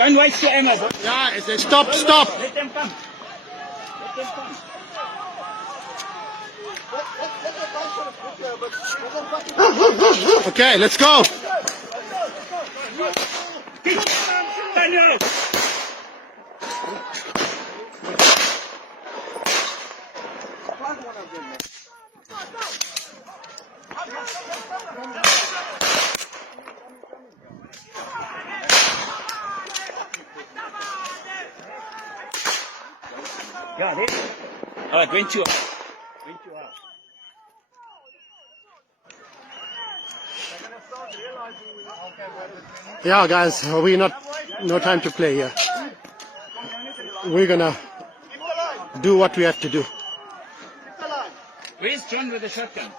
Don't waste your ammo. Yeah, I said stop, stop. Let them come. Let them come. Okay, let's go. Daniel. Got it. All right, went too high. Went too high. Yeah, guys, we no time to play here. We're gonna do what we have to do. Where's John with the shotgun?